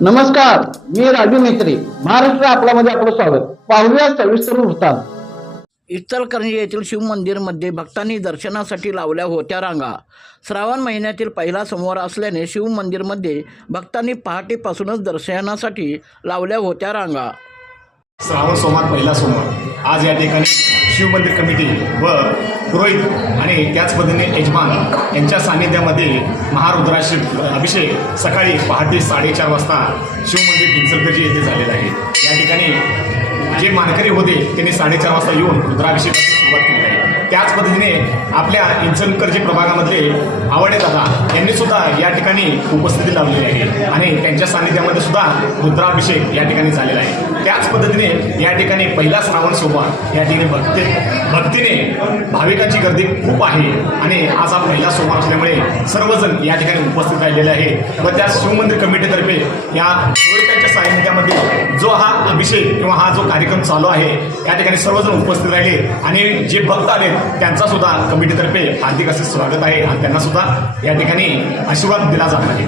नमस्कार मी राजू मेत्री महाराष्ट्र आपल्यामध्ये आपलं स्वागत. पाहूया सविस्तर वृत्तांत. इचलकरंजी येथील शिवमंदिरमध्ये भक्तांनी दर्शनासाठी लावल्या होत्या रांगा. श्रावण महिन्यातील पहिला सोमवार असल्याने शिवमंदिरमध्ये भक्तांनी पहाटेपासूनच दर्शनासाठी लावल्या होत्या रांगा. श्रावण सोमवार पहिला सोमवार. आज या ठिकाणी शिवमंदिर कमिटी व पुरोहित आणि त्याच पद्धतीने यजमान यांच्या सान्निध्यामध्ये महारुद्राशी अभिषेक सकाळी पहाटे साडेचार वाजता शिवमंदिर इंचलकरजी येथे झालेला आहे. या ठिकाणी जे मानकरी होते त्यांनी साडेचार वाजता येऊन रुद्राभिषेकाची सुरुवात केली आहे. त्याच पद्धतीने आपल्या इंचलकरजी प्रभागामधले आवडे दादा यांनी सुद्धा या ठिकाणी उपस्थिती लावलेली आहे. आणि त्यांच्या सान्निध्यामध्ये सुद्धा रुद्राभिषेक या ठिकाणी झालेला आहे. त्याच पद्धतीने या ठिकाणी पहिला श्रावण सोमवार या ठिकाणी भक्ती भक्तीने भाविकांची गर्दी खूप आहे. आणि आज पहिला सोमवार असल्यामुळे सर्वजण या ठिकाणी उपस्थित राहिलेले आहे. व त्या शिवमंदिर कमिटीतर्फे या पुरोहितांच्या सान्निध्यामध्ये जो हा अभिषेक किंवा हा जो कार्यक्रम चालू आहे या ठिकाणी सर्वजण उपस्थित राहिले. आणि जे भक्त आहेत त्यांचा सुद्धा कमिटीतर्फे हार्दिक असे स्वागत आहे. आणि त्यांना सुद्धा या ठिकाणी आशीर्वाद दिला जात आहे.